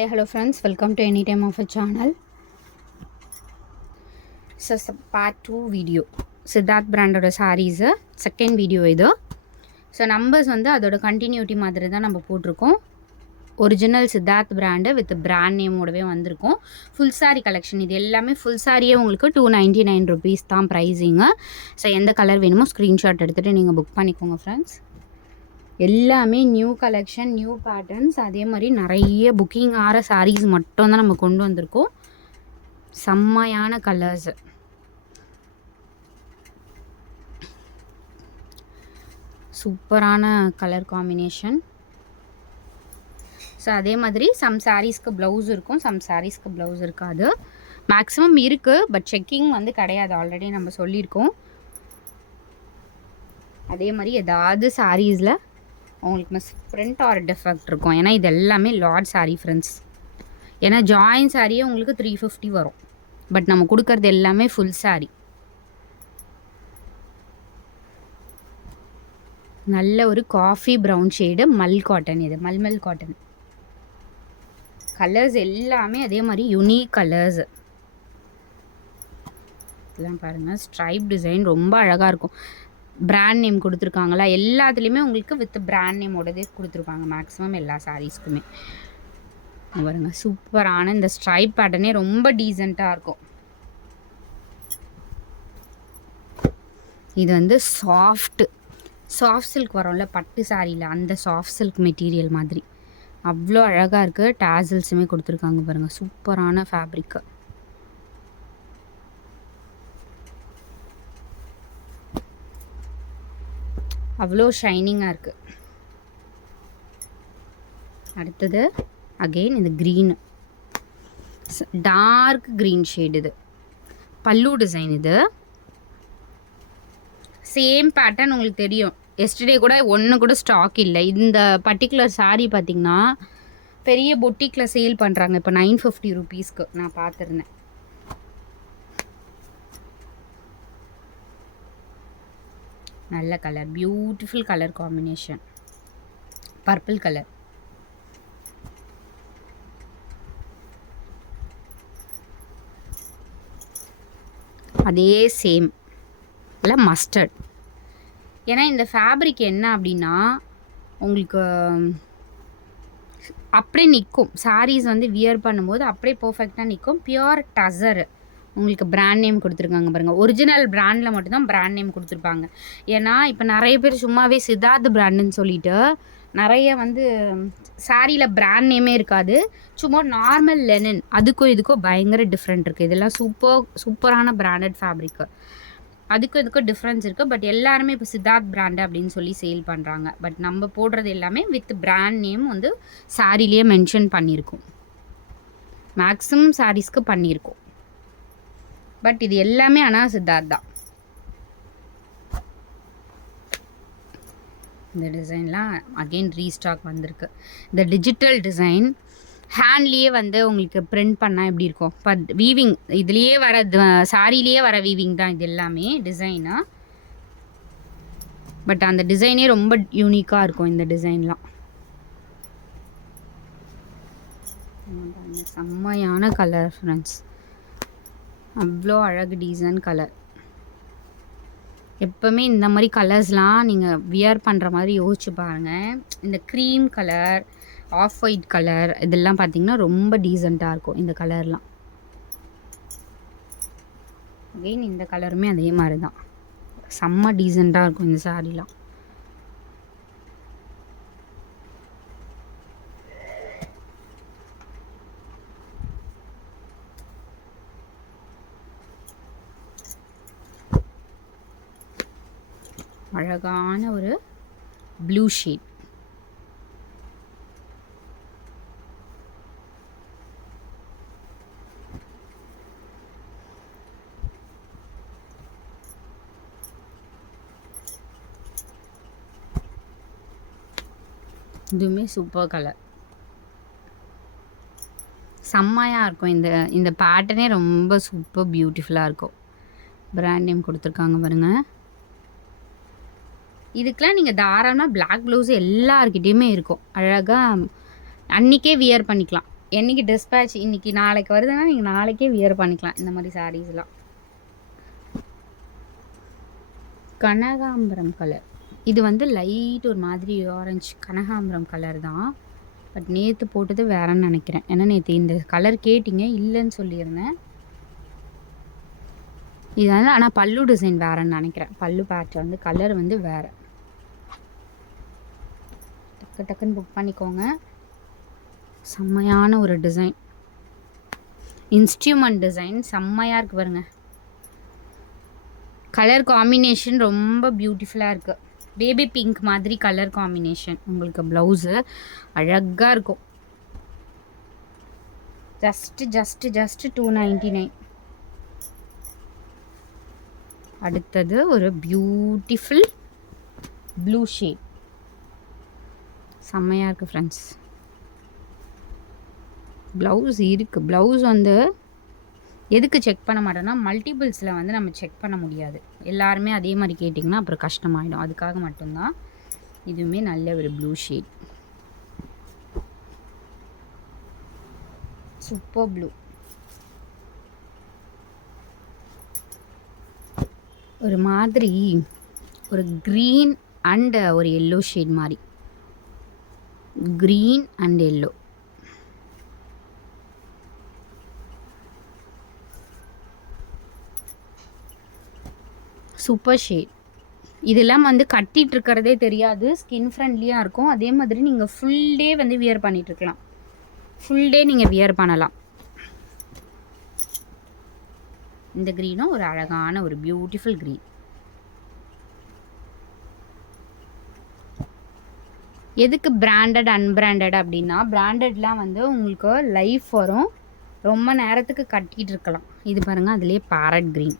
Hello friends, welcome to Anytime of a channel. So part 2 video Siddharth பிராண்டோட sarees second video இது. So numbers வந்து அதோட continuity மாதிரி தான் நம்ம போட்டிருக்கோம். Original Siddharth brand with brand நேமோடவே வந்திருக்கும். ஃபுல் சாரீ கலெக்ஷன் இது எல்லாமே ஃபுல் சாரியே உங்களுக்கு 299 rupees தான் ப்ரைஸிங்கு. ஸோ எந்த கலர் வேணுமோ ஸ்க்ரீன்ஷாட் எடுத்துகிட்டு நீங்கள் புக் பண்ணிக்கோங்க ஃப்ரெண்ட்ஸ். எல்லாமே நியூ கலெக்ஷன், நியூ பேட்டர்ன்ஸ், அதே மாதிரி நிறைய புக்கிங் ஆகிற சாரீஸ் மட்டும் தான் நம்ம கொண்டு வந்திருக்கோம். செம்மையான கலர்ஸ், சூப்பரான கலர் காம்பினேஷன். ஸோ அதே மாதிரி சம் சாரீஸ்க்கு ப்ளவுஸ் இருக்கும், சம் சாரீஸ்க்கு ப்ளவுஸ் இருக்காது. மேக்ஸிமம் இருக்குது, பட் செக்கிங் வந்து கிடையாது, ஆல்ரெடி நம்ம சொல்லியிருக்கோம். அதே மாதிரி ஏதாவது சாரீஸில் உங்களுக்கு மிஸ் பிரிண்ட் ஆர் டிஃபெக்ட் இருக்கும். ஏன்னா இது எல்லாமே லார்ட் சாரீ ஃப்ரெண்ட்ஸ். ஏன்னா ஜாயின் சாரியே உங்களுக்கு 350 வரும், பட் நம்ம கொடுக்கறது எல்லாமே ஃபுல் சாரீ. நல்ல ஒரு காஃபி ப்ரௌன் ஷேடு மல் காட்டன், இது மல்மல் காட்டன். கலர்ஸ் எல்லாமே அதே மாதிரி யூனிக் கலர்ஸ். இதெல்லாம் பாருங்கள், ஸ்ட்ரைப் டிசைன் ரொம்ப அழகாக இருக்கும். பிராண்ட் நேம் கொடுத்துருக்காங்களா, எல்லாத்துலேயுமே உங்களுக்கு வித் பிராண்ட் நேமோடதே கொடுத்துருப்பாங்க மேக்ஸிமம் எல்லா சாரீஸ்க்குமே. பாருங்க, சூப்பரான இந்த ஸ்ட்ரைப் பேட்டர்னே ரொம்ப டீசெண்டாக இருக்கும். இது வந்து சாஃப்ட் சில்க் வரும்ல பட்டு சாரியில், அந்த சாஃப்ட் சில்க் மெட்டீரியல் மாதிரி அவ்வளோ அழகாக இருக்குது. டாசல்ஸுமே கொடுத்துருக்காங்க பாருங்கள், சூப்பரான ஃபேப்ரிக்கு. அவ்வளோ ஷைனிங்காக இருக்குது. அடுத்தது அகெயின் இந்த க்ரீன், டார்க் க்ரீன் ஷேடு. இது பல்லு டிசைன். இது சேம் பேட்டர்ன் உங்களுக்கு தெரியும். எஸ்டர்டே கூட ஒன்று கூட ஸ்டாக் இல்லை. இந்த பர்டிகுலர் சாரீ பார்த்திங்கன்னா பெரிய பொட்டிக்கில் சேல் பண்ணுறாங்க இப்போ 950 rupeesக்கு நான் பார்த்துருந்தேன். நல்ல colour, beautiful colour combination, purple colour. அதே சேம் இல்லை மஸ்டர்ட். ஏன்னா இந்த ஃபேப்ரிக் என்ன அப்படின்னா உங்களுக்கு அப்படியே நிற்கும். சாரீஸ் வந்து வியர் பண்ணும்போது அப்படியே பர்ஃபெக்டாக நிற்கும். பியூர் டசர். உங்களுக்கு பிராண்ட் நேம் கொடுத்துருக்காங்க பாருங்கள். ஒரிஜினல் பிராண்டில் மட்டும்தான் பிராண்ட் நேம் கொடுத்துருப்பாங்க. ஏன்னா இப்போ நிறைய பேர் சும்மாவே சித்தார்த் பிராண்டுன்னு சொல்லிட்டு நிறைய வந்து சாரியில் பிராண்ட் நேமே இருக்காது, சும்மா நார்மல் லெனின். அதுக்கும் இதுக்கும் பயங்கர டிஃப்ரெண்ட் இருக்குது. இதெல்லாம் சூப்பரான பிராண்டட் ஃபேப்ரிக்கு. அதுக்கும் இதுக்கும் டிஃப்ரென்ஸ் இருக்குது. பட் எல்லாருமே இப்போ சித்தார்த் பிராண்டு அப்படின்னு சொல்லி சேல் பண்ணுறாங்க. பட் நம்ம போடுறது எல்லாமே வித் பிராண்ட் நேம் வந்து சாரிலேயே மென்ஷன் பண்ணியிருக்கோம். மேக்ஸிமம் சாரீஸ்க்கு பண்ணியிருக்கோம். பட் இது எல்லாமே ஆனால் சித்தார்த் தான். இந்த டிசைன்லாம் அகெயின் ரீஸ்டாக் வந்திருக்கு. இந்த டிஜிட்டல் டிசைன் ஹேண்ட்லேயே வந்து உங்களுக்கு பிரிண்ட் பண்ணால் எப்படி இருக்கும். வீவிங் இதுலேயே வர சாரிலேயே வர வீவிங் தான் இது எல்லாமே டிசைனாக. பட் அந்த டிசைனே ரொம்ப யூனிக்காக இருக்கும். இந்த டிசைன்லாம் செம்மையான கலர் ஃப்ரெண்ட்ஸ், அவ்வளோ அழகு டிசைன் கலர். எப்போவுமே இந்த மாதிரி கலர்ஸ்லாம் நீங்கள் வியர் பண்ணுற மாதிரி யோசிச்சு பாருங்கள். இந்த cream colour, off white colour, இதெல்லாம் பார்த்திங்கன்னா ரொம்ப டீசெண்டாக இருக்கும் இந்த கலர்லாம். அகெயின் இந்த கலருமே அதே மாதிரி தான் செம்ம டீசெண்டாக இருக்கும் இந்த சாரீலாம். அழகான ஒரு ப்ளூ ஷேட். இதுவுமே சூப்பர் கலர், செம்மையாக இருக்கும். இந்த பேட்டர்னே ரொம்ப சூப்பர் பியூட்டிஃபுல்லாக இருக்கும். பிராண்ட் நேம் கொடுத்துருக்காங்க பாருங்கள். இதுக்கெலாம் நீங்கள் தாராளமாக பிளாக் ப்ளவுஸ் எல்லாருக்கிட்டேயுமே இருக்கும். அழகாக அன்றைக்கே வியர் பண்ணிக்கலாம். என்னைக்கு டிஸ்பேட்ச் இன்னைக்கு நாளைக்கு வருதுன்னா நீங்கள் நாளைக்கே வியர் பண்ணிக்கலாம் இந்த மாதிரி சாரீஸ்லாம். கனகாம்பரம் கலர், இது வந்து லைட் ஒரு மாதிரி ஆரஞ்சு கனகாம்பரம் கலர் தான். பட் நேற்று போட்டது வேறன்னு நினைக்கிறேன். ஏன்னா நேற்று இந்த கலர் கேட்டிங்க, இல்லைன்னு சொல்லியிருந்தேன். இது வந்து ஆனால் பல்லு டிசைன் வேறன்னு நினைக்கிறேன். பல்லு பேட்ச் வந்து கலர் வந்து வேறு. டக்கு டக்குன்னு புக் பண்ணிக்கோங்க. செம்மையான ஒரு டிசைன், இன்ஸ்ட்ருமெண்ட் டிசைன் செம்மையாக இருக்குது பாருங்க. கலர் காம்பினேஷன் ரொம்ப பியூட்டிஃபுல்லாக இருக்குது. பேபி பிங்க் மாதிரி கலர் காம்பினேஷன். உங்களுக்கு ப்ளவுஸு அழகாக இருக்கும். ஜஸ்ட் 299. அடுத்தது ஒரு பியூட்டிஃபுல் ப்ளூ ஷேட், செம்மையாக இருக்குது ஃப்ரெண்ட்ஸ். ப்ளவுஸ் இருக்குது. ப்ளவுஸ் வந்து எதுக்கு செக் பண்ண மாட்டோன்னா, மல்டிபிள்ஸில் வந்து நம்ம செக் பண்ண முடியாது. எல்லாருமே அதே மாதிரி கேட்டிங்கன்னா அப்புறம் கஷ்டமாயிடும். அதுக்காக மட்டும்தான். இதுவுமே நல்ல ஒரு ப்ளூ ஷேட், சூப்பர் ப்ளூ. ஒரு மாதிரி ஒரு க்ரீன் அண்ட் ஒரு எல்லோ ஷேட் மாதிரி, green and yellow. Super shade. இதெல்லாம் வந்து கட்டிகிட்டு இருக்கிறதே தெரியாது, ஸ்கின் ஃப்ரெண்ட்லியாக இருக்கும். அதே மாதிரி நீங்கள் ஃபுல் டே வந்து வியர் பண்ணிகிட்ருக்கலாம். ஃபுல் டே நீங்கள் வியர் பண்ணலாம். இந்த க்ரீனும் ஒரு அழகான ஒரு பியூட்டிஃபுல் க்ரீன். எதுக்கு பிராண்டட் அன்பிராண்டட் அப்படின்னா, பிராண்டட்லாம் வந்து உங்களுக்கு லைஃப் வரும், ரொம்ப நேரத்துக்கு கட்டிகிட்டு இருக்கலாம். இது பாருங்கள், அதுலேயே பேரட் க்ரீன்.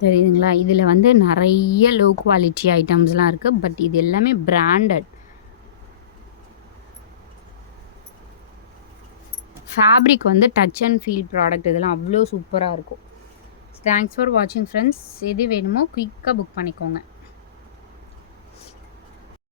தெரியுதுங்களா? இதில் வந்து நிறைய லோ குவாலிட்டி ஐட்டம்ஸ்லாம் இருக்குது. பட் இது எல்லாமே பிராண்டட். ஃபேப்ரிக் வந்து டச் அண்ட் ஃபீல் ப்ராடக்ட். இதெல்லாம் அவ்வளோ சூப்பராக இருக்கும். தேங்க்ஸ் ஃபார் வாட்சிங் ஃப்ரெண்ட்ஸ். எது வேணுமோ குயிக்காக புக் பண்ணிக்கோங்க.